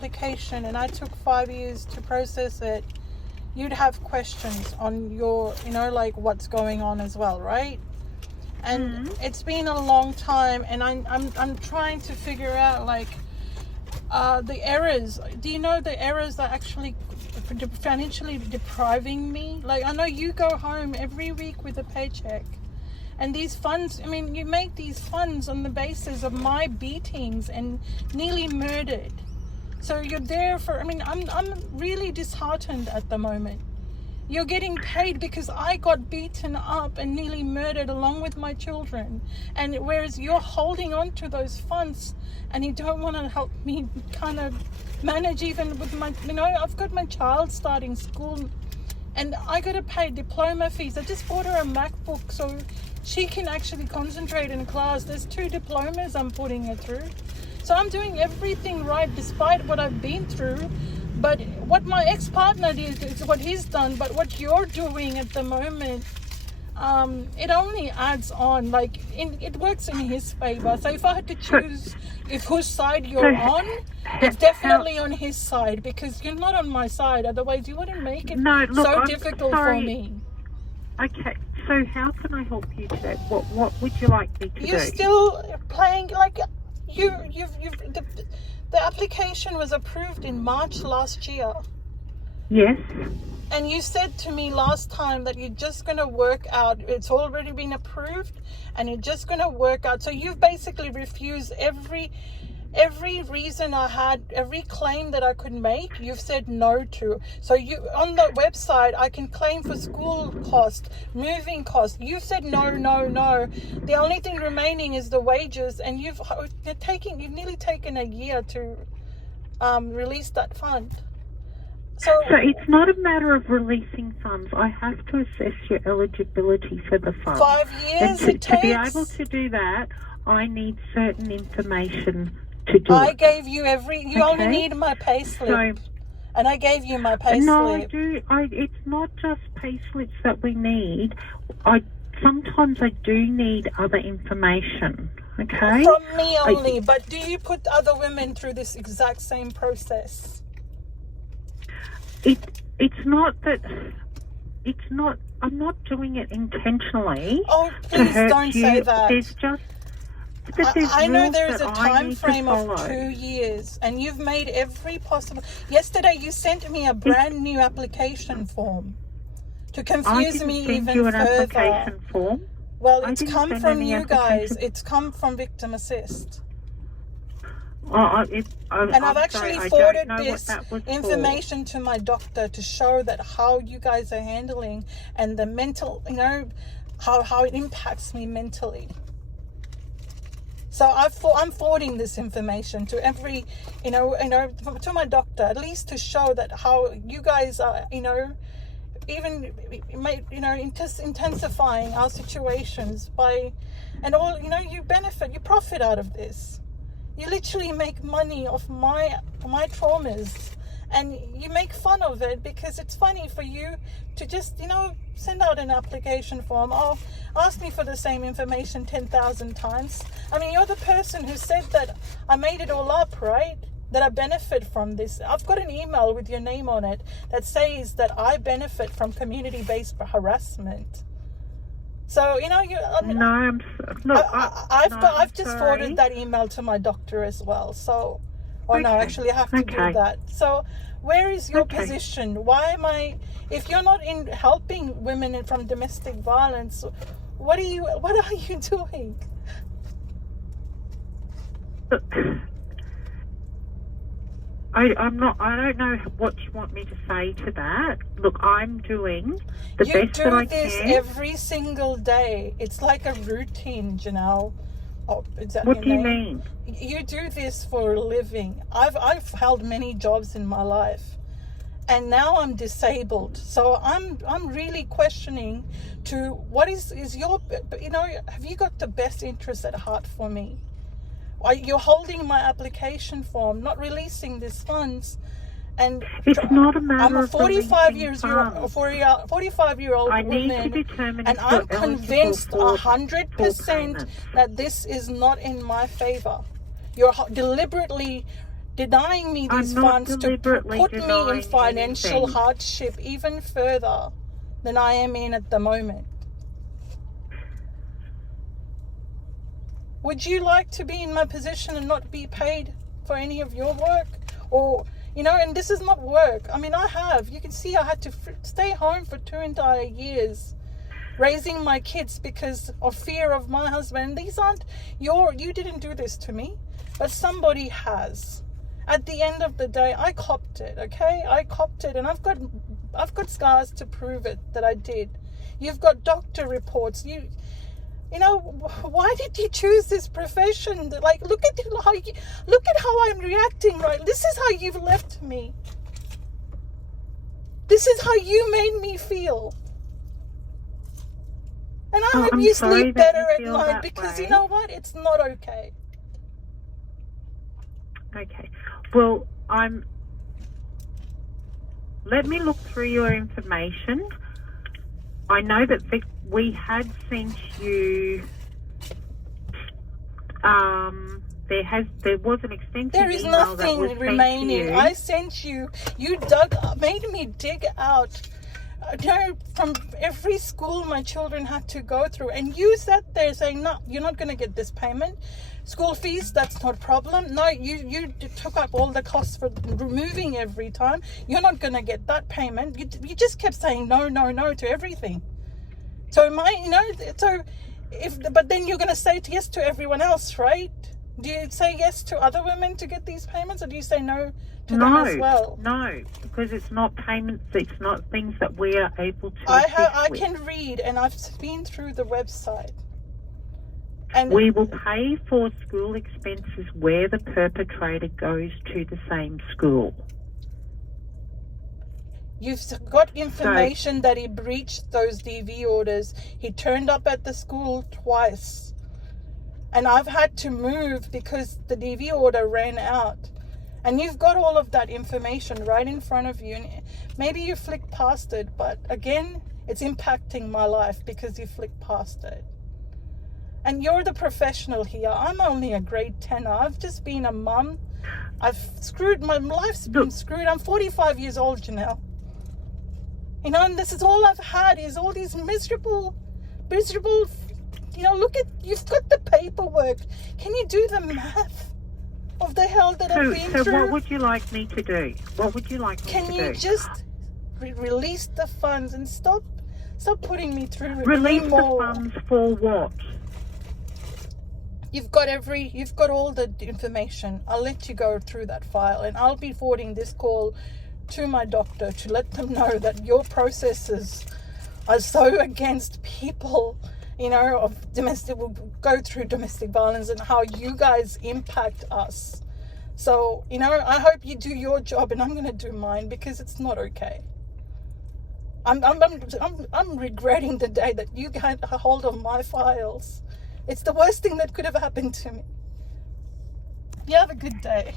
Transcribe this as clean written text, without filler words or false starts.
application and I took 5 years to process it, you'd have questions on your, like what's going on as well, right? And it's been a long time, and I'm trying to figure out like the errors. Do you know the errors that actually financially depriving me? Like, I know you go home every week with a paycheck, and these funds, you make these funds on the basis of my beatings and nearly murdered. So you're there for, I'm really disheartened at the moment. You're getting paid because I got beaten up and nearly murdered along with my children. And whereas you're holding on to those funds and you don't want to help me kind of manage even with my, I've got my child starting school and I got to pay diploma fees. I just bought her a MacBook so she can actually concentrate in class. There's 2 diplomas I'm putting her through. So I'm doing everything right despite what I've been through. But what my ex-partner did is what he's done. But what you're doing at the moment, it only adds on. Like, it works in his favor. So if I had to choose whose side you're on, it's definitely on his side, because you're not on my side. Otherwise, you wouldn't make it so difficult for me. Okay, so how can I help you today? What would you like me to do? You're still playing like the application was approved in March last year. Yes. And you said to me last time that you're just going to work out. It's already been approved and you're just going to work out. So you've basically refused every reason I had, every claim that I could make, you've said no to. So you, on the website, I can claim for school cost, moving cost. You've said no. The only thing remaining is the wages, and you've nearly taken a year to release that fund. So it's not a matter of releasing funds. I have to assess your eligibility for the fund. 5 years and to be able to do that, I need certain information to do I it. gave you you only need my payslip. And I gave you my payslip. No, I do. It's not just payslips that we need. Sometimes I do need other information. Okay? From me only. But do you put other women through this exact same process? It's not that. It's not. I'm not doing it intentionally. Oh, please don't say that. There's just. I know there is a time frame of 2 years, and you've made every possible. Yesterday, you sent me a brand new application form to confuse me even further. An application form. Well, it's come from you guys. It's come from Victim Assist. And I've actually forwarded this information to my doctor to show that how you guys are handling and the mental, how it impacts me mentally. So I'm forwarding this information to every, to my doctor, at least to show that how you guys are, even, intensifying our situations by, and all, you profit out of this. You literally make money off my traumas, and you make fun of it because it's funny for you to just, send out an application form. Oh, ask me for the same information 10,000 times. You're the person who said that I made it all up, right? That I benefit from this. I've got an email with your name on it that says that I benefit from community-based harassment. So, I've just forwarded that email to my doctor as well. So, actually I have to do that. So, where is your position? Why am I, if you're not in helping women from domestic violence, what are you doing? I don't know what you want me to say to that. Look, I'm doing the best that I can. You do this every single day. It's like a routine, Janelle. Oh, is that what do your you name? mean? You do this for a living. I've held many jobs in my life, and now I'm disabled. So I'm really questioning to what is your, have you got the best interest at heart for me? You're holding my application form, not releasing these funds, and it's not a matter I'm a of 45-year-old woman, and I'm convinced 100% that this is not in my favor. You're deliberately denying me I'm these not funds to deliberately put me in denying financial anything. hardship even further than I am in at the moment. Would you like to be in my position and not be paid for any of your work? Or, you know, and this is not work. I mean, you can see I had to stay home for 2 entire years raising my kids because of fear of my husband. These aren't you didn't do this to me, but somebody has. At the end of the day, I copped it, okay? I copped it, and I've got scars to prove it that I did. You've got doctor reports. You know, why did you choose this profession? Like, look at how I'm reacting, right? This is how you've left me. This is how you made me feel. And I hope I'm you sorry sleep that better you at feel night, that because way. you know what? It's not okay. Okay. Well, let me look through your information. I know that we had sent you, there was an extensive There is email that was nothing sent remaining. to you. I sent you made me dig out, you know, from every school my children had to go through. And you sat there saying, no, you're not going to get this payment. School fees, that's not a problem. No, you took up all the costs for removing every time. You're not going to get that payment. You just kept saying no to everything. So but then you're going to say yes to everyone else, right? Do you say yes to other women to get these payments, or do you say no to them as well? No, because it's not payments, it's not things that we are able to I assist with. can read, and I've been through the website. And we will pay for school expenses where the perpetrator goes to the same school. You've got information that he breached those DV orders. He turned up at the school twice. And I've had to move because the DV order ran out. And you've got all of that information right in front of you. And maybe you flicked past it, but again, it's impacting my life because you flicked past it. And you're the professional here. I'm only a grade 10. I've just been a mum. My life's been screwed. I'm 45 years old, Janelle. You know, and this is all I've had is all these miserable, you know, you've got the paperwork. Can you do the math of the hell that I've been through? So what would you like me to do? What would you like me to do? Can you just release the funds and stop putting me through it Release anymore? the funds for what? You've got all the information. I'll let you go through that file, and I'll be forwarding this call to my doctor to let them know that your processes are so against people, you know, will go through domestic violence, and how you guys impact us. So, you know, I hope you do your job, and I'm going to do mine, because it's not okay. I'm regretting the day that you got a hold of my files. It's the worst thing that could have happened to me. You have a good day.